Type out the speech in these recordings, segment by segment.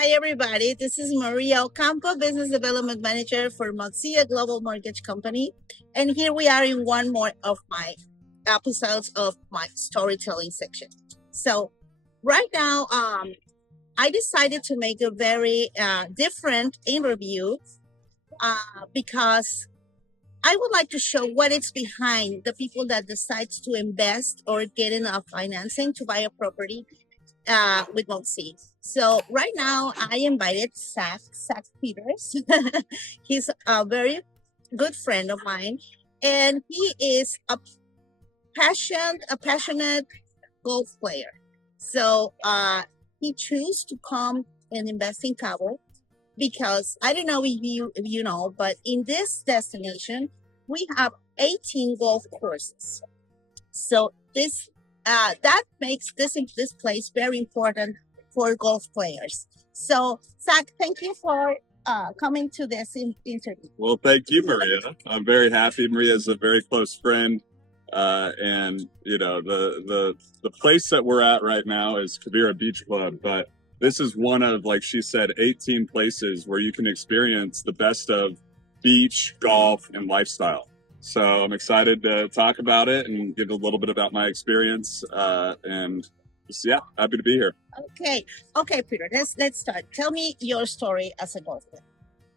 Hi, everybody. This is Maria Ocampo, Business Development Manager for MoXi, a global mortgage company. And here we are in one more of my episodes of my storytelling section. So, right now, I decided to make a very different interview because I would like to show what is behind the people that decides to invest or get enough financing to buy a property with MoXi. So right now, I invited Zach Peters. He's a very good friend of mine, and he is a passionate golf player. So he chose to come and invest in Cabo because I don't know if you know, but in this destination we have 18 golf courses. So that makes this place very important for golf players. So Zach, thank you for coming to this interview. Well, thank you, Maria. I'm very happy. Maria is a very close friend, and the place that we're at right now is Kavira Beach Club, but this is one of, like she said, 18 places where you can experience the best of beach, golf, and lifestyle. So I'm excited to talk about it and give a little bit about my experience, and just, yeah, happy to be here. Okay, Peter. Let's start. Tell me your story as a golfer.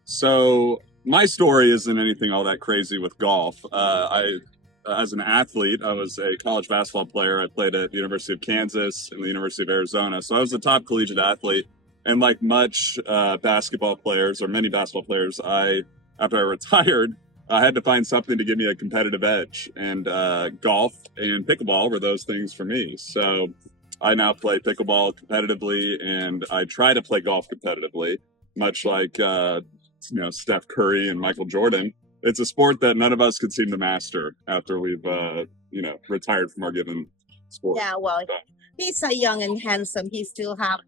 So my story isn't anything all that crazy with golf. As an athlete, I was a college basketball player. I played at the University of Kansas and the University of Arizona. So I was a top collegiate athlete. And like much basketball players, or many basketball players, after I retired, I had to find something to give me a competitive edge. And golf and pickleball were those things for me. So I now play pickleball competitively, and I try to play golf competitively, much like Steph Curry and Michael Jordan. It's a sport that none of us could seem to master after we've retired from our given sport. Yeah, well, he's so young and handsome. He still have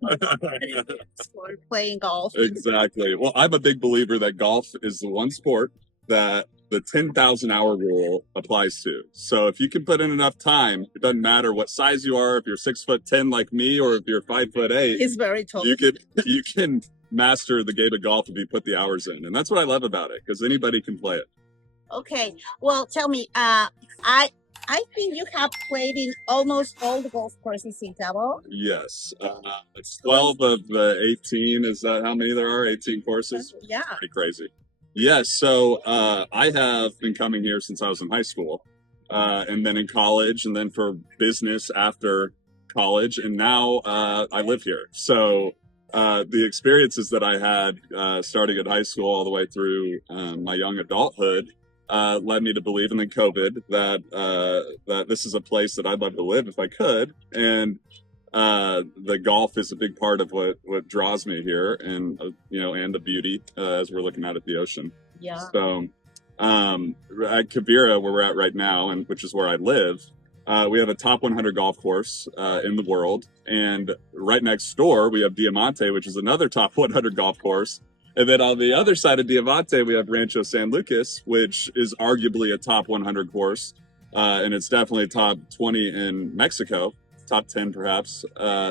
sport playing golf. Exactly. Well, I'm a big believer that golf is the one sport that the 10,000 hour rule applies to. So if you can put in enough time, it doesn't matter what size you are, if you're 6'10" like me, or if you're 5'8", He's very tall. you can master the game of golf if you put the hours in. And that's what I love about it, because anybody can play it. Okay. Well, tell me, I think you have played in almost all the golf courses in Cabo. Yes. It's 12 of the 18. Is that how many there are? 18 courses? Yeah. Pretty crazy. Yes. So I have been coming here since I was in high school, and then in college, and then for business after college. And now I live here. So the experiences that I had starting at high school all the way through my young adulthood led me to believe, and then COVID, that this is a place that I'd love to live if I could. And the golf is a big part of what draws me here, and and the beauty as we're looking out at the ocean. Yeah. So at Kavira, where we're at right now, and which is where I live, we have a top 100 golf course in the world, and right next door we have Diamante, which is another top 100 golf course. And then on the other side of Diamante, we have Rancho San Lucas, which is arguably a top 100 course, and it's definitely top 20 in Mexico, top 10 perhaps.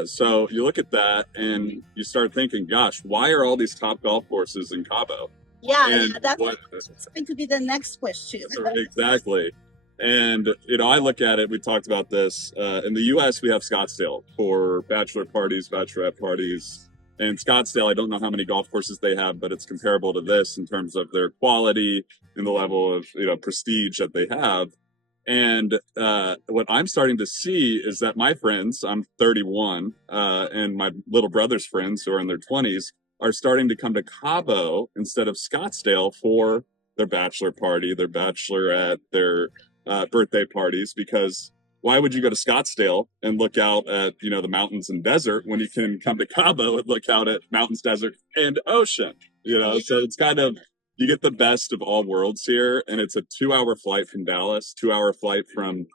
So you look at that and you start thinking, gosh, why are all these top golf courses in Cabo? Yeah, that's going to be the next question. Exactly. And, I look at it, we talked about this. In the U.S., we have Scottsdale for bachelor parties, bachelorette parties. And Scottsdale, I don't know how many golf courses they have, but it's comparable to this in terms of their quality and the level of, prestige that they have. And what I'm starting to see is that my friends, I'm 31, and my little brother's friends who are in their 20s are starting to come to Cabo instead of Scottsdale for their bachelor party, their bachelorette, their birthday parties, because why would you go to Scottsdale and look out at, the mountains and desert when you can come to Cabo and look out at mountains, desert, and ocean? So it's kind of, you get the best of all worlds here, and it's a 2-hour flight from Dallas, 2-hour flight from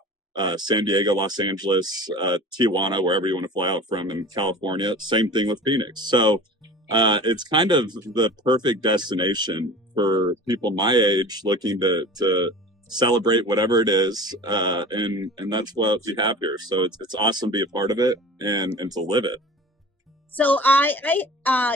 San Diego, Los Angeles, Tijuana, wherever you want to fly out from in California. Same thing with Phoenix. So it's kind of the perfect destination for people my age looking to celebrate whatever it is, and that's what we have here. So it's awesome to be a part of it and to live it. So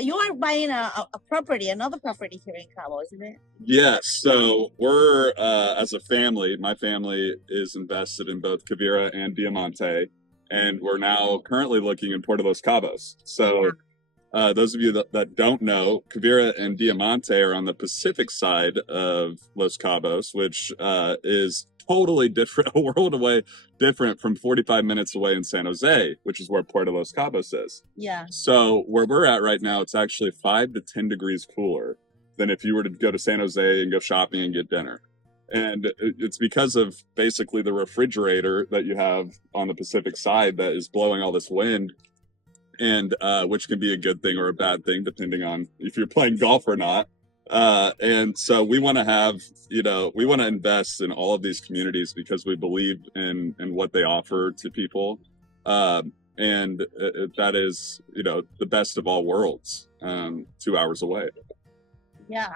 you are buying a property, another property here in Cabo, isn't it? Yes. So we're as a family, my family is invested in both Quivira and Diamante, and we're now currently looking in Puerto Los Cabos. So those of you that don't know, Quivira and Diamante are on the Pacific side of Los Cabos, which is totally different, a world away, different from 45 minutes away in San Jose, which is where Puerto Los Cabos is. Yeah. So where we're at right now, it's actually 5 to 10 degrees cooler than if you were to go to San Jose and go shopping and get dinner. And it's because of basically the refrigerator that you have on the Pacific side that is blowing all this wind, and which can be a good thing or a bad thing depending on if you're playing golf or not. And so we want to have, we want to invest in all of these communities because we believe in what they offer to people. And that is, the best of all worlds, 2 hours away. Yeah,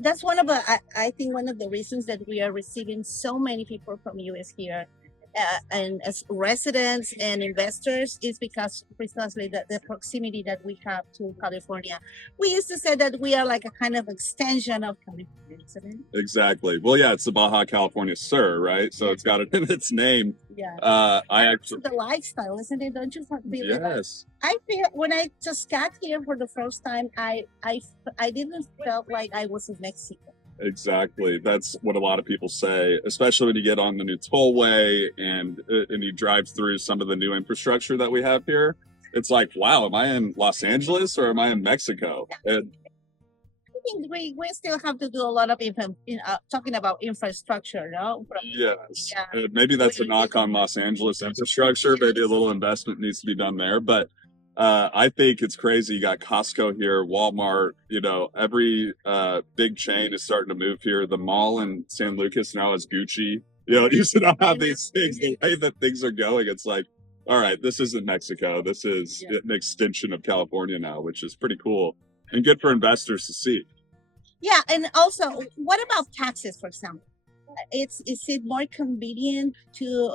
that's one of the, I think one of the reasons that we are receiving so many people from US here, and as residents and investors, is because precisely the proximity that we have to California. We used to say that we are like a kind of extension of California, isn't it? Exactly. Well, yeah, it's the Baja California Sur, right? So it's got it in its name. Yeah. I actually the lifestyle, isn't it? Don't you feel yes. I feel when I just got here for the first time, I didn't felt like I was in Mexico. Exactly. That's what a lot of people say, especially when you get on the new tollway and you drive through some of the new infrastructure that we have here. It's like, wow, am I in Los Angeles or am I in Mexico? And I think we still have to do a lot of talking about infrastructure, no? Yes. Maybe that's a knock on Los Angeles infrastructure. Maybe a little investment needs to be done there. But I think it's crazy. You got Costco here, Walmart, every big chain is starting to move here. The mall in San Lucas now has Gucci. You used to not have these things. The way that things are going, it's like, all right, this isn't Mexico. This is an extension of California now, which is pretty cool and good for investors to see. Yeah, and also, what about taxes, for example? Is it more convenient to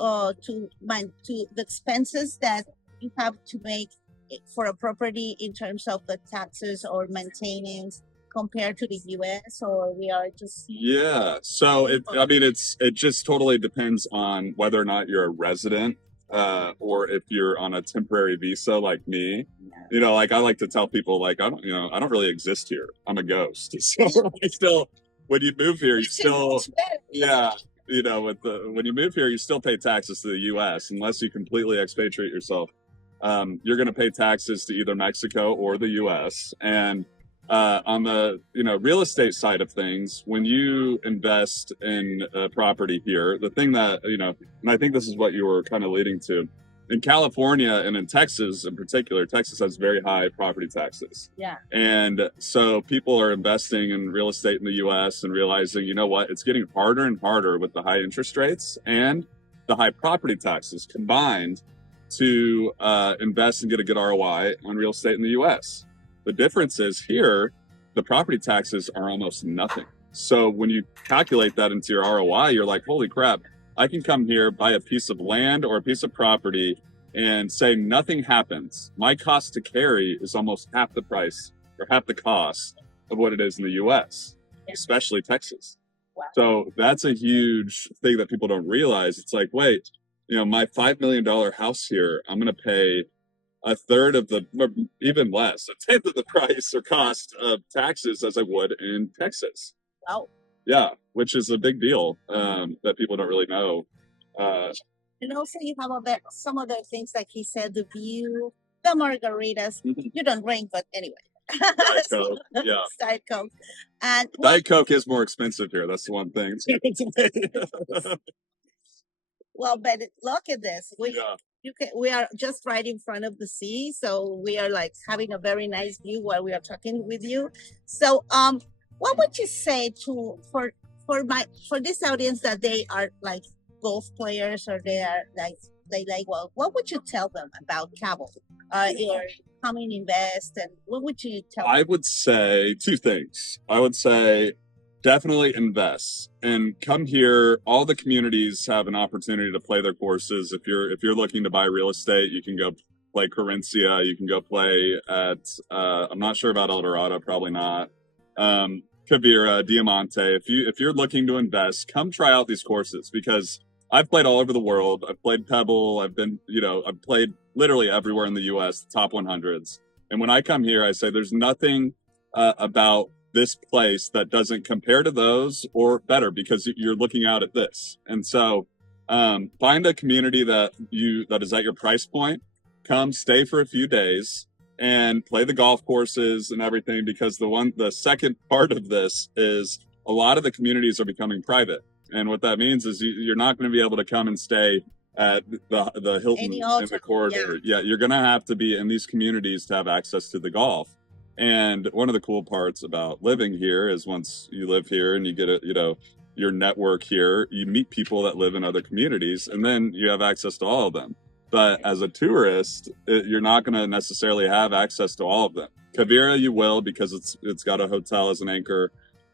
the expenses that you have to make for a property in terms of the taxes or maintenance compared to the US, or we are just so it just totally depends on whether or not you're a resident or if you're on a temporary visa like me. Like I like to tell people, like, I don't really exist here. I'm a ghost. So I still, when you move here, you still when you move here, you still pay taxes to the US unless you completely expatriate yourself. You're going to pay taxes to either Mexico or the US. And on the real estate side of things, when you invest in a property here, the thing that and I think this is what you were kind of leading to, in California and in Texas in particular, Texas has very high property taxes. Yeah. And so people are investing in real estate in the US and realizing, it's getting harder and harder with the high interest rates and the high property taxes combined to invest and get a good ROI on real estate in the US. The difference is here, the property taxes are almost nothing. So when you calculate that into your ROI, you're like, holy crap, I can come here, buy a piece of land or a piece of property and say nothing happens. My cost to carry is almost half the price or half the cost of what it is in the US, especially Texas. Wow. So that's a huge thing that people don't realize. It's like, wait, my $5 million house here, I'm going to pay a third of or even less, a tenth of the price or cost of taxes as I would in Texas. Wow. Yeah, which is a big deal that people don't really know. And also you have some other things like he said, the view, the margaritas. You don't drink, but anyway. Diet Coke, yeah. Diet Coke. And Diet Coke is more expensive here. That's the one thing. Well, but look at this. We are just right in front of the sea, so we are like having a very nice view while we are talking with you. So, what would you say for this audience that they are like golf players or they what would you tell them about Cabo? Or come and invest, and what would you tell them? I would say 2 things. I would say definitely invest and come here. All the communities have an opportunity to play their courses. If you're looking to buy real estate, you can go play Corinthia. You can go play at, I'm not sure about El Dorado, probably not. Quivira, Diamante. If you're looking to invest, come try out these courses, because I've played all over the world. I've played Pebble. I've played literally everywhere in the U.S., the top 100s. And when I come here, I say there's nothing about this place that doesn't compare to those or better, because you're looking out at this. And so find a community that is at your price point. Come stay for a few days and play the golf courses and everything, because the second part of this is a lot of the communities are becoming private. And what that means is you're not going to be able to come and stay at the Hilton in the corridor. Yeah, you're going to have to be in these communities to have access to the golf. And one of the cool parts about living here is once you live here and you get your network here, you meet people that live in other communities, and then you have access to all of them. But as a tourist, you're not going to necessarily have access to all of them. Quivira, you will, because it's got a hotel as an anchor.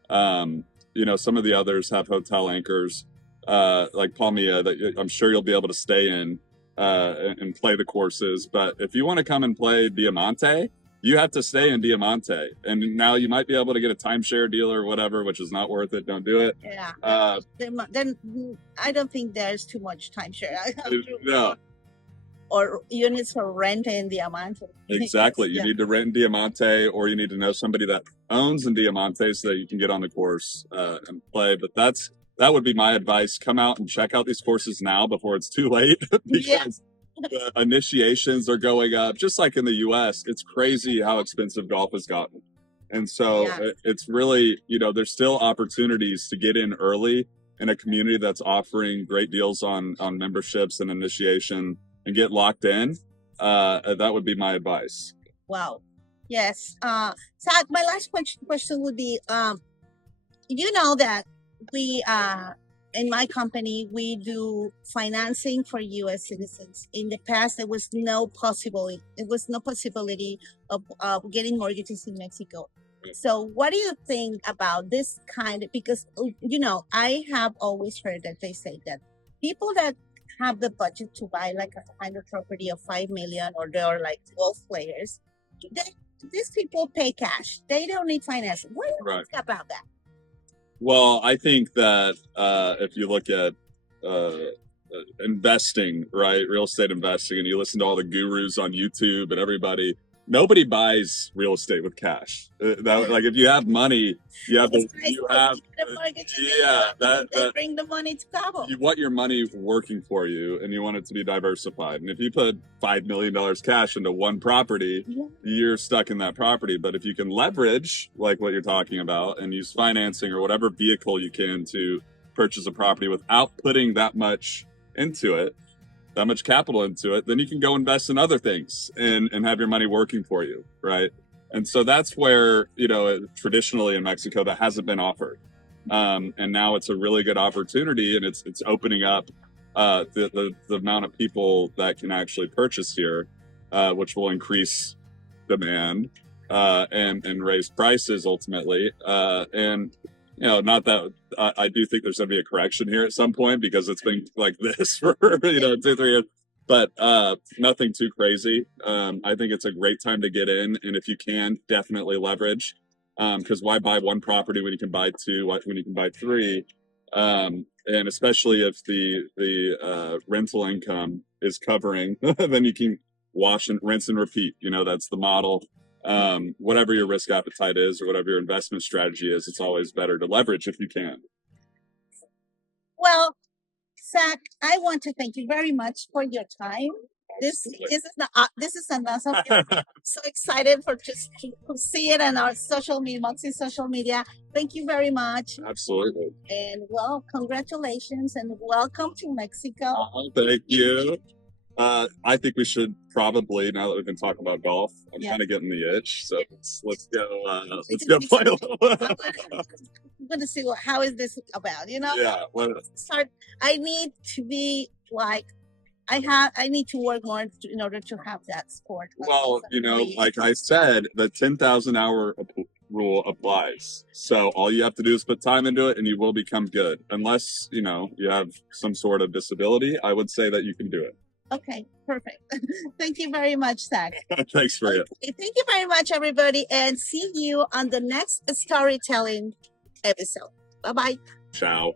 Some of the others have hotel anchors, like Palmilla, that I'm sure you'll be able to stay in and play the courses. But if you want to come and play Diamante, you have to stay in Diamante. And now you might be able to get a timeshare deal or whatever, which is not worth it. Don't do it. Yeah. Then I don't think there's too much timeshare. No. Or units for rent in Diamante. Exactly. You need to rent in Diamante, or you need to know somebody that owns in Diamante so that you can get on the course and play. But that would be my advice. Come out and check out these courses now before it's too late, because the initiations are going up. Just like in the U.S., it's crazy how expensive golf has gotten. And so it's really, there's still opportunities to get in early in a community that's offering great deals on memberships and initiation, and get locked in. That would be my advice. Wow. Yes. Zach, my last question would be, you know that we, in my company, we do financing for U.S. citizens. In the past, there was no possibility of getting mortgages in Mexico. So what do you think about this kind of, because, I have always heard that they say that people that have the budget to buy like a kind of property of 5 million, or they're like golf players, these people pay cash. They don't need financing. What do you think about that? Well, I think that if you look at investing, right, real estate investing, and you listen to all the gurus on YouTube and everybody, nobody buys real estate with cash. Like if you have money, you have they bring the money to Cabo. You want your money working for you, and you want it to be diversified. And if you put $5 million cash into one property, you're stuck in that property. But if you can leverage, like what you're talking about, and use financing or whatever vehicle you can to purchase a property without putting that much into it, that much capital into it, then you can go invest in other things and have your money working for you, right? And so that's where, traditionally in Mexico, that hasn't been offered. And now it's a really good opportunity, and it's opening up the amount of people that can actually purchase here, which will increase demand and raise prices ultimately. Not that I do think there's going to be a correction here at some point, because it's been like this for 2-3 years, but nothing too crazy. I think it's a great time to get in, and if you can, definitely leverage, because why buy one property when you can buy two, when you can buy three, and especially if the rental income is covering, then you can wash and rinse and repeat. That's the model. Whatever your risk appetite is, or whatever your investment strategy is, it's always better to leverage if you can. Well, Zach, I want to thank you very much for your time. This is an awesome. I'm so excited for just to see it on our social media, MoXi social media. Thank you very much. Absolutely. And congratulations and welcome to Mexico. Thank you. I think we should probably, now that we've been talking about golf, I'm kind of getting the itch. So let's go play a little. I'm going to see how is this about, Yeah. I need to be like, I need to work more in order to have that sport. Well, like I said, the 10,000 hour rule applies. So all you have to do is put time into it, and you will become good. Unless, you have some sort of disability, I would say that you can do it. Okay, perfect. Thank you very much, Zach. Thanks, Maria. Okay, thank you very much, everybody, and see you on the next storytelling episode. Bye bye. Ciao.